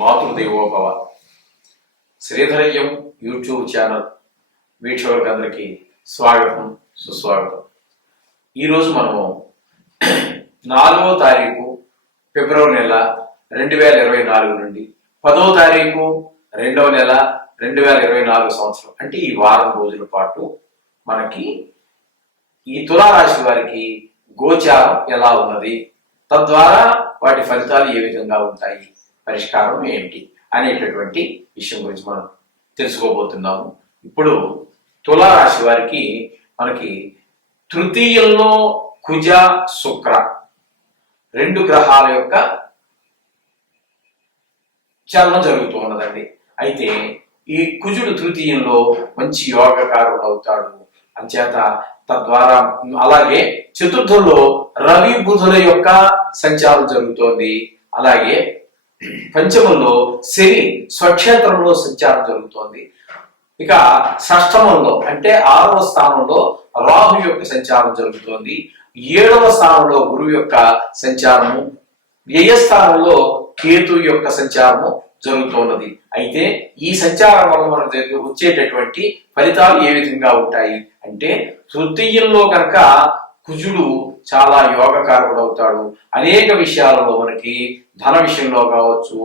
Matrudevobhava. శ్రీధరయ్యం YouTube channel వీక్షకులందరికీ స్వాగతం, సుస్వాగతం. ఈరోజు మనము 4వ తారీఖు ఫిబ్రవరి నెల 2024 నుండి 10వ తారీఖు 2వ నెల 2024 సంవత్సరం, అంటే ఈ వారం రోజుల పాటు మనకి ఈ తులారాశి వారికి గోచారం ఎలా ఉన్నది, తద్వారా వాటి ఫలితాలు ఏ విధంగా ఉంటాయి, పరిష్కారం ఏమిటి అనేటటువంటి విషయం గురించి మనం తెలుసుకోబోతున్నాము. ఇప్పుడు తులారాశి వారికి మనకి తృతీయంలో కుజ శుక్ర 2 గ్రహాల యొక్క చలనం జరుగుతూ ఉన్నదండి. అయితే ఈ కుజుడు తృతీయంలో మంచి యోగకారుడు అవుతాడు అంచేత, తద్వారా అలాగే చతుర్థంలో రవి బుధుల యొక్క సంచారం జరుగుతోంది. అలాగే పంచమంలో శని స్వక్షేత్రంలో సంచారం జరుగుతోంది. ఇక షష్టమంలో అంటే 6వ స్థానంలో రాహు యొక్క సంచారం జరుగుతోంది. 7వ స్థానంలో గురువు యొక్క సంచారము, వ్యయస్థానంలో కేతు యొక్క సంచారము జరుగుతున్నది. అయితే ఈ సంచారం వల్ల మనకు వచ్చేటటువంటి ఫలితాలు ఏ విధంగా ఉంటాయి అంటే, తృతీయంలో కనుక కుజుడు చాలా యోగకారకుడు అవుతాడు. అనేక విషయాలలో మనకి ధన విషయంలో కావచ్చు,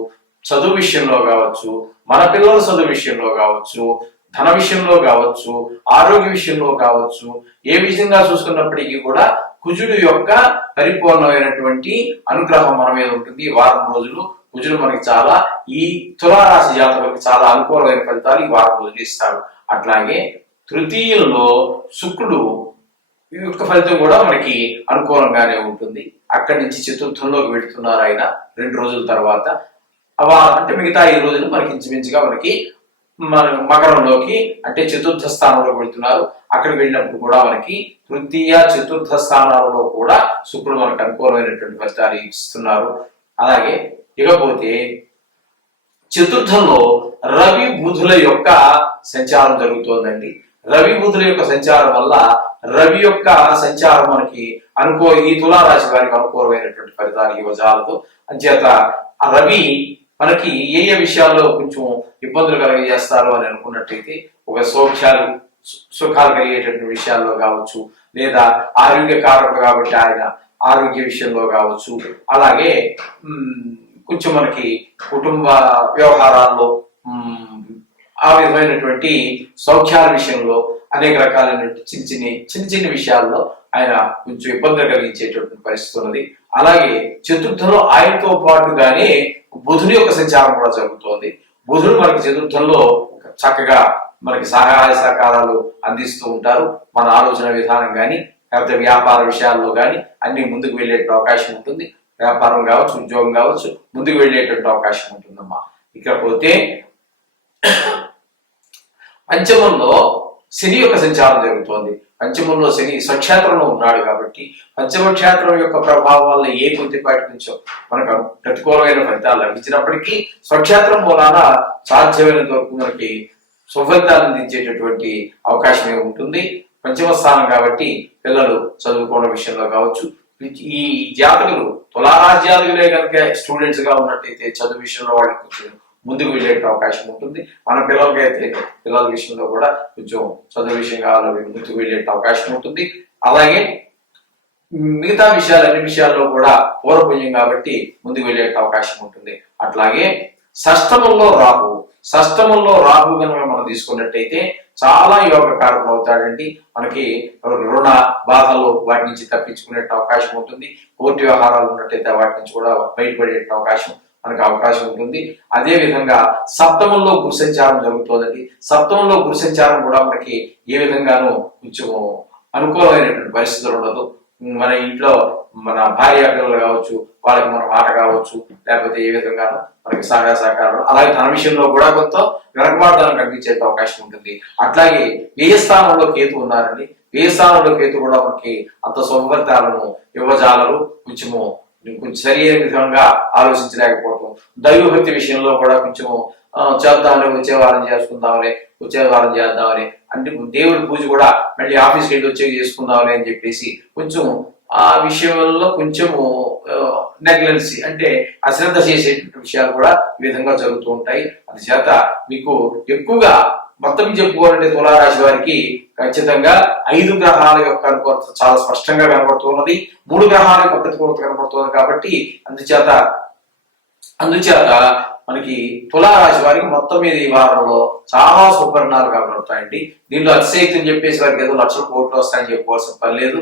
చదువు విషయంలో కావచ్చు, మన పిల్లల చదువు విషయంలో కావచ్చు, ధన విషయంలో కావచ్చు, ఆరోగ్య విషయంలో కావచ్చు, ఏ విధంగా చూసుకున్నప్పటికీ కూడా కుజుడు యొక్క పరిపూర్ణమైనటువంటి అనుగ్రహం మన మీద ఉంటుంది. వారం రోజులు కుజుడు మనకి చాలా, ఈ తులారాశి జాతకులకు చాలా అనుకూలమైన ఫలితాలు ఈ వారం రోజులు ఇస్తాడు. అట్లాగే తృతీయంలో శుక్రుడు యొక్క ఫలితం కూడా మనకి అనుకూలంగానే ఉంటుంది. అక్కడి నుంచి చతుర్థంలోకి వెళుతున్నారు ఆయన 2 రోజుల తర్వాత. అంటే మిగతా 5 రోజులు మనకి ఇంచుమించుగా మనకి మకరంలోకి అంటే చతుర్థ స్థానంలోకి వెళుతున్నారు. అక్కడికి వెళ్ళినప్పుడు కూడా మనకి తృతీయ చతుర్థ స్థానాలలో కూడా శుక్రుడు మనకు అనుకూలమైనటువంటి ఫలితాలు ఇస్తున్నారు. అలాగే ఇకపోతే చతుర్థంలో రవి బుధుల యొక్క సంచారం జరుగుతోందండి. రవి బుధుల యొక్క సంచారం వల్ల రవి యొక్క సంచారం మనకి ఈ తులారాశి వారికి అనుకూలమైనటువంటి ఫలితాలు ఇవ్వజాలదు. అంచేత ఆ రవి మనకి ఏ విషయాల్లో కొంచెం ఇబ్బందులు కలిగజేస్తారు అని అనుకున్నట్టయితే, ఒక సుఖాలు కలిగేటటువంటి విషయాల్లో కావచ్చు, లేదా ఆరోగ్యకారకుడు కాబట్టి ఆయన ఆరోగ్య విషయంలో కావచ్చు, అలాగే కొంచెం మనకి కుటుంబ వ్యవహారాల్లో ఆ విధమైనటువంటి సౌఖ్యాల విషయంలో అనేక రకాలైనటువంటి చిన్న చిన్న విషయాల్లో ఆయన కొంచెం ఇబ్బందులు కలిగించేటటువంటి పరిస్థితి ఉన్నది. అలాగే చతుర్థంలో ఆయనతో పాటుగానే బుధుని యొక్క సంచారం కూడా జరుగుతోంది. బుధుడు మనకి చతుర్థంలో చక్కగా మనకి సహాయ సహకారాలు అందిస్తూ ఉంటారు. మన ఆలోచన విధానం కానీ, లేకపోతే వ్యాపార విషయాల్లో కానీ అన్ని ముందుకు వెళ్ళే అవకాశం ఉంటుంది. వ్యాపారం కావచ్చు, ఉద్యోగం కావచ్చు, ముందుకు వెళ్ళేటువంటి అవకాశం ఉంటుందమ్మా. ఇకపోతే పంచమంలో శని యొక్క సంచారం జరుగుతోంది. పంచమంలో శని స్వక్షేత్రంలో ఉన్నాడు కాబట్టి పంచమ క్షేత్రం యొక్క ప్రభావం వల్ల ఏ కొద్దిపాటి నుంచో మనకు ప్రతికూలమైన ఫలితాలు లభించినప్పటికీ స్వక్షేత్రం మూలాన సాధ్యమైనంత వరకు మనకి సుఫలితాలు అందించేటటువంటి అవకాశమే ఉంటుంది. పంచమ స్థానం కాబట్టి పిల్లలు చదువుకోవడం విషయంలో కావచ్చు, ఈ జాతకులు తులారాజ్యాలుగులే కనుక స్టూడెంట్స్ గా ఉన్నట్టయితే చదువు విషయంలో వాళ్ళకి కొంచెం ముందుకు వెళ్ళే అవకాశం ఉంటుంది. మన పిల్లలకైతే పిల్లల విషయంలో కూడా కొంచెం చదువు విషయం కావాలి ముందుకు వెళ్ళే అవకాశం ఉంటుంది. అలాగే మిగతా విషయాలు అన్ని విషయాల్లో కూడా పూర్వపుణ్యం కాబట్టి ముందుకు వెళ్ళే అవకాశం ఉంటుంది. అట్లాగే షష్టమంలో రాహు కనుక మనం తీసుకున్నట్టయితే చాలా యోగకారకులు అవుతాడండి. మనకి రుణ బాధలు వాటి నుంచి తప్పించుకునే అవకాశం ఉంటుంది. కోర్టు వ్యవహారాలు ఉన్నట్టయితే వాటి నుంచి కూడా బయటపడే మనకు అవకాశం ఉంటుంది. అదే విధంగా సప్తమంలో గురు సంచారం జరుగుతుందండి. సప్తమంలో గురు సంచారం కూడా మనకి ఏ విధంగానూ కొంచెం అనుకూలమైనటువంటి పరిస్థితులు ఉండదు. మన ఇంట్లో మన భార్య పిల్లలు కావచ్చు, వాళ్ళకి మన మాట కావచ్చు, లేకపోతే ఏ విధంగానూ మనకి సహాయ సహకారం, అలాగే ధన విషయంలో కూడా కొంత వెనకబాటుదనం కనిపించే అవకాశం ఉంటుంది. అట్లాగే వ్యయస్థానంలో కేతు ఉన్నారండి. వ్యయస్థానంలో కేతు కూడా మనకి అంత శుభఫలితాలను ఇవ్వజాలరు. కొంచెం సరైన విధంగా ఆలోచించలేకపోవటం, దైవభక్తి విషయంలో కూడా కొంచెం చేద్దామని వచ్చే వారం చేద్దామని అంటే దేవుడి పూజ కూడా మళ్ళీ ఆఫీస్కి వెళ్ళి వచ్చే చేసుకుందామని అని చెప్పేసి కొంచెం ఆ విషయంలో కొంచెము నెగ్లెన్సీ అంటే అశ్రద్ధ చేసేటువంటి విషయాలు కూడా ఈ విధంగా జరుగుతూ ఉంటాయి. అందుచేత మీకు ఎక్కువగా మొత్తం చెప్పుకోవాలంటే తులారాశి వారికి ఖచ్చితంగా 5 గ్రహాల యొక్క అనుకూలత చాలా స్పష్టంగా కనబడుతున్నది, 3 గ్రహాల యొక్క ప్రతికూలత కనబడుతుంది. కాబట్టి అందుచేత మనకి తులారాశి వారికి మొత్తం మీద ఈ వారంలో చాలా శుభపరిణాలు కనబడతాయండి. దీనిలో అతిశయక్తి చెప్పేసి వారికి ఏదో లక్షల కోట్లు వస్తాయని చెప్పుకోవాల్సిన పని లేదు.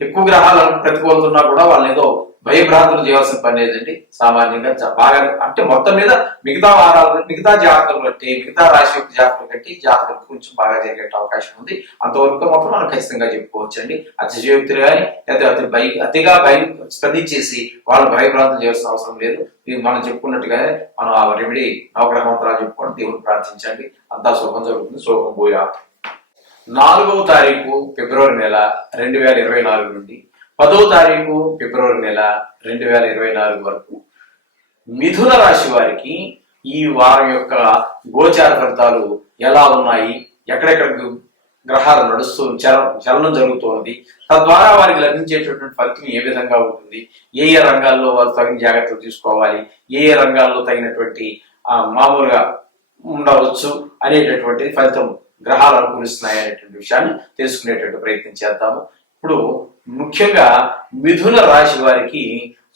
ఎక్కువ గ్రహాలను ప్రతికూలుతున్నా కూడా వాళ్ళని ఏదో భయభ్రాంతులు చేయాల్సిన పని లేదండి. సామాన్యంగా బాగా అంటే మొత్తం మీద మిగతా వారాలు మిగతా జాతకులు కంటే మిగతా రాశి యొక్క జాతకులు కంటే జాతకులకు కొంచెం బాగా జరిగే అవకాశం ఉంది. అంతవరకు మాత్రం మనం ఖచ్చితంగా చెప్పుకోవచ్చు అండి. అతిశయోక్తులు కానీ లేదా అతిగా భయం స్పందించేసి వాళ్ళు భయభ్రాంతం చేయాల్సిన అవసరం లేదు. మనం చెప్పుకున్నట్టుగానే మనం ఆ రెమెడీ నవగ్రహ మంత్రాలు చెప్పుకొని దేవుడు ప్రార్థించండి, అంతా శుభం జరుగుతుంది. శుభం భూయా. 4వ తారీఖు ఫిబ్రవరి నెల 2024 నుండి 10వ తారీఖు ఫిబ్రవరి నెల 2024 వరకు మిథున రాశి వారికి ఈ వారం యొక్క గోచార ఫలితాలు ఎలా ఉన్నాయి, ఎక్కడెక్కడ గ్రహాలు చలనం జరుగుతోంది, తద్వారా వారికి లభించేటటువంటి ఫలితం ఏ విధంగా ఉంటుంది, ఏ రంగాల్లో వారు తగిన జాగ్రత్తలు తీసుకోవాలి, ఏ రంగాల్లో తగినటువంటి మామూలుగా ఉండవచ్చు అనేటటువంటి ఫలితం గ్రహాలు అనుకూలిస్తున్నాయి అనేటువంటి విషయాన్ని తెలుసుకునేటువంటి ప్రయత్నం చేద్దాము. ఇప్పుడు ముఖ్యంగా మిథున రాశి వారికి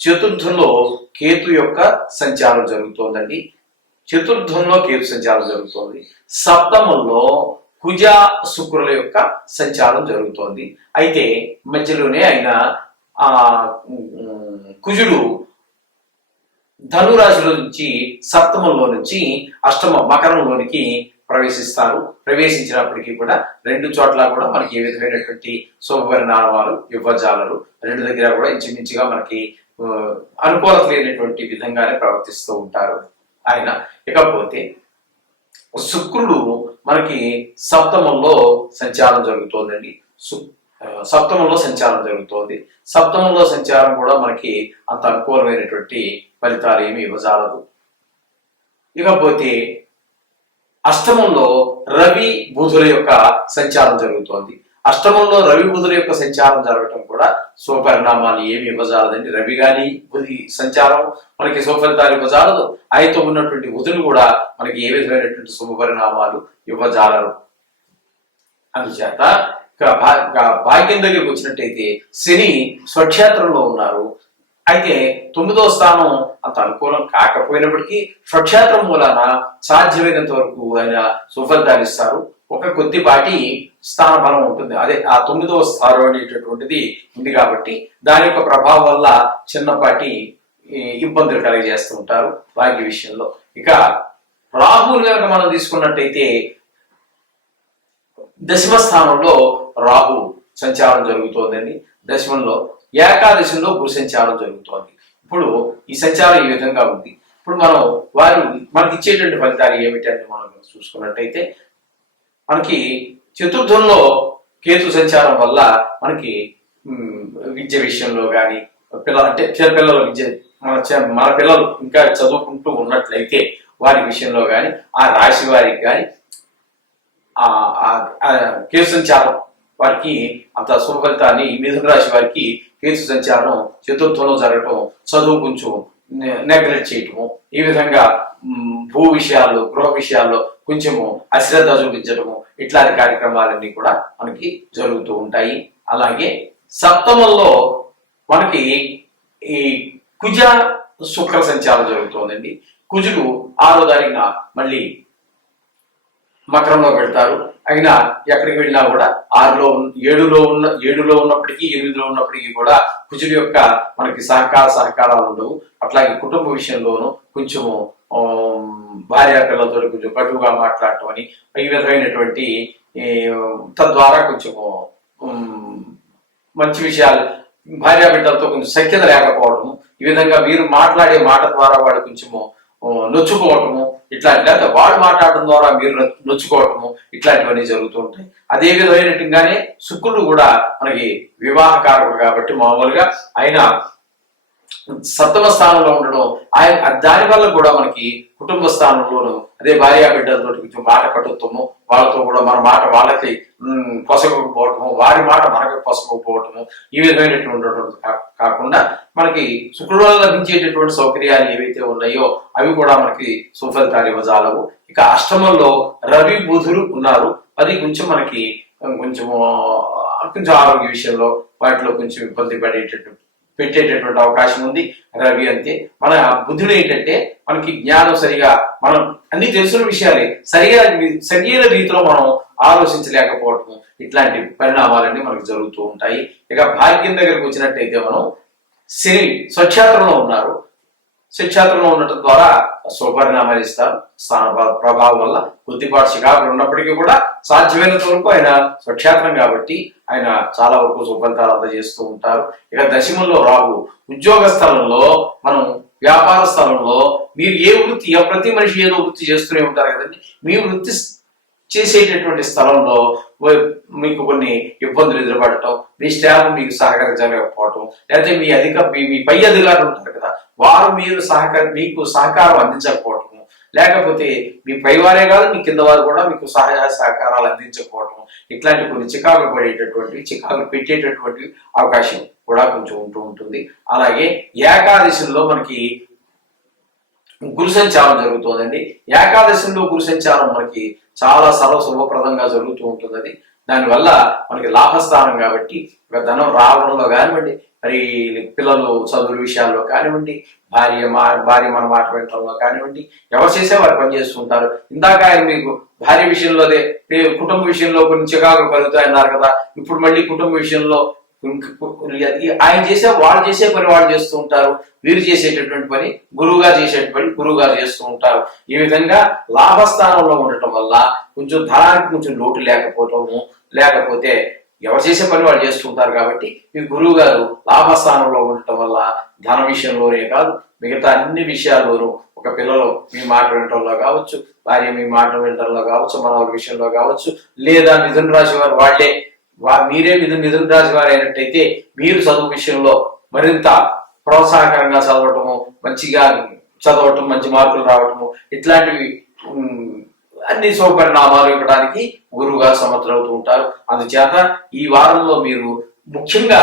చతుర్థంలో కేతు యొక్క సంచారం జరుగుతోందండి. చతుర్థంలో కేతు సంచారం జరుగుతోంది. సప్తమంలో కుజ శుక్రుల యొక్క సంచారం జరుగుతోంది. అయితే మధ్యలోనే ఆయన కుజుడు ధనురాశిలో నుంచి సప్తమంలో నుంచి అష్టమ మకరంలోనికి ప్రవేశించినప్పటికీ కూడా 2 చోట్ల కూడా మనకి ఏ విధమైనటువంటి శుభపరిణామాలు ఇవ్వజాలరు. 2 దగ్గర కూడా ఇంచుమించుగా మనకి అనుకూలత లేనటువంటి విధంగానే ప్రవర్తిస్తూ ఉంటారు ఆయన. ఇకపోతే శుక్రుడు మనకి సప్తమంలో సంచారం జరుగుతోందండి. సప్తమంలో సంచారం కూడా మనకి అంత అనుకూలమైనటువంటి ఫలితాలు ఏమి ఇవ్వజాలదు. ఇకపోతే అష్టమంలో రవి బుధుల యొక్క సంచారం జరుగుతోంది. అష్టమంలో రవి బుధుల యొక్క సంచారం జరగటం కూడా శుభపరిణామాలు ఏమి ఇవ్వజాలదండి. రవి గాని బుధి సంచారం మనకి శుభఫలితాలు ఇవ్వజాలదు. ఆయనతో ఉన్నటువంటి బుధులు కూడా మనకి ఏ విధమైనటువంటి శుభపరిణామాలు ఇవ్వజాలరు. అందుచేత భాగ్యం దగ్గరికి వచ్చినట్టయితే శని స్వక్షేత్రంలో ఉన్నారు. అయితే 9వ స్థానం అంత అనుకూలం కాకపోయినప్పటికీ స్వక్షేత్రం మూలాన సాధ్యమైనంత వరకు ఆయన సుఫలితాలు ఇస్తారు. ఒక కొద్దిపాటి స్థాన బలం ఉంటుంది. అదే ఆ 9వ స్థానం అనేటటువంటిది ఉంది కాబట్టి దాని యొక్క ప్రభావం వల్ల చిన్నపాటి ఇబ్బందులు కలిగజేస్తూ ఉంటారు భాగ్య విషయంలో. ఇక రాహువులు కనుక మనం తీసుకున్నట్టయితే దశమ స్థానంలో రాహు సంచారం జరుగుతోందండి. దశమంలో ఏకాదశంలో గురు సంచారం జరుగుతోంది. ఇప్పుడు ఈ సంచారం ఈ విధంగా ఉంది. ఇప్పుడు మనం మనకి ఇచ్చేటువంటి ఫలితాలు ఏమిటి అని మనం చూసుకున్నట్టయితే మనకి చతుర్థంలో కేతు సంచారం వల్ల మనకి విద్య విషయంలో కానీ పిల్లల విద్య మన పిల్లలు ఇంకా చదువుకుంటూ ఉన్నట్లయితే వారి విషయంలో కానీ ఆ రాశి వారికి కానీ కేతు సంచారం వారికి అంత శుభఫలితాన్ని మిథున రాశి వారికి కేతు సంచారం చతుర్థంలో జరగటం, చదువు కొంచెం నెగ్లెక్ట్ చేయటము, ఈ విధంగా భూ విషయాల్లో గృహ విషయాల్లో కొంచెము అశ్రద్ధ చూపించటము, ఇట్లాంటి కార్యక్రమాలన్నీ కూడా మనకి జరుగుతూ ఉంటాయి. అలాగే సప్తమంలో మనకి ఈ కుజ శుక్ర సంచారం జరుగుతోందండి. కుజుడు 6వ తారీఖున మళ్ళీ మకరంలో పెడతారు. అయినా ఎక్కడికి వెళ్ళినా కూడా 6లో 7లో ఉన్నప్పటికీ 8లో ఉన్నప్పటికీ కూడా కుజుడి యొక్క మనకి సహకారాలు ఉండవు. అట్లాగే కుటుంబ విషయంలోనూ కొంచెము భార్య పిల్లలతో కొంచెం కటువుగా మాట్లాడటం అని ఈ విధమైనటువంటి తద్వారా కొంచెము మంచి విషయాలు భార్య బిడ్డలతో కొంచెం సఖ్యత లేకపోవటము, ఈ విధంగా మీరు మాట్లాడే మాట ద్వారా వాడు కొంచెము నొచ్చుకోవటము, ఇట్లాంటి లేకపోతే వాడు మాట్లాడటం ద్వారా మీరు నొచ్చుకోవటము, ఇట్లాంటివన్నీ జరుగుతూ ఉంటాయి. అదే విధమైనట్టుగానే శుక్రుడు కూడా మనకి వివాహకారకుడు కాబట్టి మామూలుగా ఆయన 7వ స్థానంలో ఉండడం, దాని వల్ల కూడా మనకి కుటుంబ స్థానంలోనూ అదే భార్యా బిడ్డలతో కొంచెం మాట కట్టుతాము, వాళ్ళతో కూడా మన మాట వాళ్ళకి పొసగకపోవటము, వారి మాట మనకి పొసగకపోవటము, ఈ విధమైనటువంటి కాకుండా మనకి శుక్రుడు వల్ల లభించేటటువంటి సౌకర్యాలు ఏవైతే ఉన్నాయో అవి కూడా మనకి సుఫలితాలు ఇవ్వజాలవు. ఇక అష్టమంలో రవి బుధులు ఉన్నారు, అది కొంచెం మనకి కొంచెం ఆరోగ్య విషయంలో వాటిలో కొంచెం ఇబ్బంది పెట్టేటటువంటి అవకాశం ఉంది. రవి అంతే. మన బుద్ధుడు ఏంటంటే మనకి జ్ఞానం సరిగా, మనం అన్ని తెలిసిన విషయాలే సరైన రీతిలో మనం ఆలోచించలేకపోవటం, ఇట్లాంటి పరిణామాలన్నీ మనకు జరుగుతూ ఉంటాయి. ఇక భాగ్యం దగ్గరకు వచ్చినట్టయితే మనం శని స్వక్షేత్రంలో ఉన్నారు, స్వక్షేత్రంలో ఉండటం ద్వారా స్వపరిణామాలు ఇస్తారు. స్థాన ప్రభావం వల్ల కొద్దిపాటు చికాకులు ఉన్నప్పటికీ కూడా సాధ్యమైనంత వరకు ఆయన స్వక్షేత్రం కాబట్టి ఆయన చాలా వరకు సుఫలితాలు అందజేస్తూ ఉంటారు. ఇక దశమంలో రాహు, ఉద్యోగ స్థలంలో, మనం వ్యాపార స్థలంలో, మీరు ఏ వృత్తి, ప్రతి మనిషి ఏదో వృత్తి చేస్తూనే ఉంటారు కదండి, మీ వృత్తి చేసేటటువంటి స్థలంలో మీకు కొన్ని ఇబ్బందులు ఎదురుపడటం, మీ స్టాఫ్ మీకు సహకరించలేకపోవటం, లేకపోతే మీ పై అధికారులు ఉంటారు కదా, వారు మీకు సహకారం అందించకపోవటం, లేకపోతే మీ పైవారే కాదు మీ కింద వారు కూడా మీకు సహాయ సహకారాలు అందించకపోవటం, ఇట్లాంటి కొన్ని చికాకులు పెట్టేటటువంటి అవకాశం కూడా కొంచెం ఉంటూ ఉంటుంది. అలాగే ఏకాదశిలో మనకి గురు సంచారం జరుగుతుందండి. ఏకాదశిలో గురు సంచారం మనకి చాలా శుభప్రదంగా జరుగుతూ ఉంటుంది. దానివల్ల మనకి లాభస్థానం కాబట్టి ధనం రావడంలో కానివ్వండి, మరి పిల్లలు చదువుల విషయాల్లో కానివ్వండి, భార్య మన మాట వినటంలో కానివ్వండి, ఎవరు చేసే వారు పని చేస్తుంటారు. ఇందాక ఆయన మీకు భార్య విషయంలోనే, కుటుంబ విషయంలో కొన్ని చికాకులు కలుగుతాయన్నారు కదా, ఇప్పుడు మళ్ళీ కుటుంబ విషయంలో వాళ్ళు చేసే పని వాళ్ళు చేస్తూ ఉంటారు, వీరు చేసేటటువంటి పని గురువుగా చేస్తూ ఉంటారు. ఈ విధంగా లాభస్థానంలో ఉండటం వల్ల కొంచెం ధనానికి కొంచెం లోటు లేకపోవటము, లేకపోతే ఎవరు చేసే పని వాళ్ళు చేస్తుంటారు కాబట్టి ఈ గురువు గారు లాభస్థానంలో ఉండటం వల్ల ధన విషయంలోనే కాదు మిగతా అన్ని విషయాల్లోనూ, ఒక పిల్లలు మీ మాట వినటంలో కావచ్చు, భార్య మీ మాట వినటంలో కావచ్చు, మన విషయంలో కావచ్చు, లేదా మిథున రాశి వారు మీరే మిథున రాశి వారు అయినట్టయితే మీరు చదువు విషయంలో మరింత ప్రోత్సాహకరంగా చదవటము, మంచిగా చదవటం, మంచి మార్కులు రావటము, ఇట్లాంటివి అన్ని శుభపరిణామాలు ఇవ్వడానికి గురువు గారు సమర్థులవుతూ ఉంటారు. అందుచేత ఈ వారంలో మీరు ముఖ్యంగా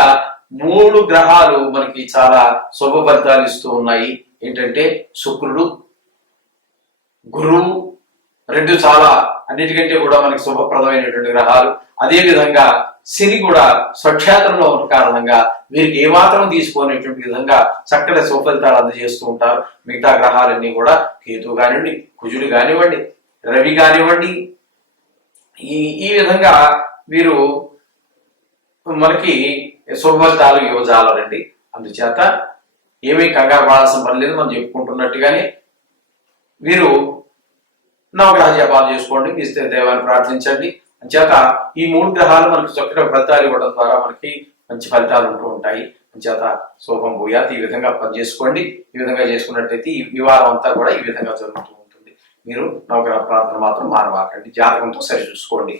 3 గ్రహాలు మనకి చాలా శుభ ఫలితాలు ఇస్తూ ఉన్నాయి. ఏంటంటే శుక్రుడు, గురువు, 2 చాలా అన్నిటికంటే కూడా మనకి శుభప్రదమైనటువంటి గ్రహాలు. అదే విధంగా శని కూడా స్వక్షేత్రంలో ఉన్న కారణంగా వీరికి ఏమాత్రం తీసుకోనేటువంటి విధంగా చక్కటి సుఫలితాలు అందజేస్తూ ఉంటారు. మిగతా గ్రహాలన్నీ కూడా కేతువు కానివ్వండి, కుజుడు కానివ్వండి, రవి కానివ్వండి, ఈ విధంగా వీరు మనకి శుభఫలితాలు యువజాలండి. అందుచేత ఏమీ కంగారు పడాల్సిన పని లేదు. మనం చెప్పుకుంటున్నట్టుగానే వీరు నవగ్రహ జపాలు చేసుకోండి, మీ దేవాన్ని ప్రార్థించండి. అంచేత ఈ 3 గ్రహాలు మనకి చక్కగా ఫలితాలు ఇవ్వడం ద్వారా మనకి మంచి ఫలితాలు ఉంటూ ఉంటాయి. అంచేత శోభం భూయాత్ ఈ విధంగా పనిచేసుకోండి. ఈ విధంగా చేసుకున్నట్టయితే ఈ వారం అంతా కూడా ఈ విధంగా జరుగుతూ ఉంటుంది. మీరు నవగ్రహ ప్రార్థన మాత్రం మానవాకండి, జాతకంతో సరి చూసుకోండి.